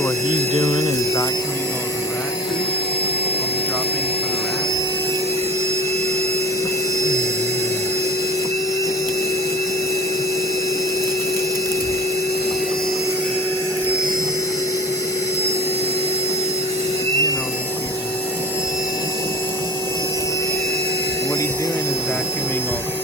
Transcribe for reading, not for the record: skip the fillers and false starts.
So what he's doing is vacuuming all the rat poop, all the droppings for the rats. You know these people. What he's doing is vacuuming all the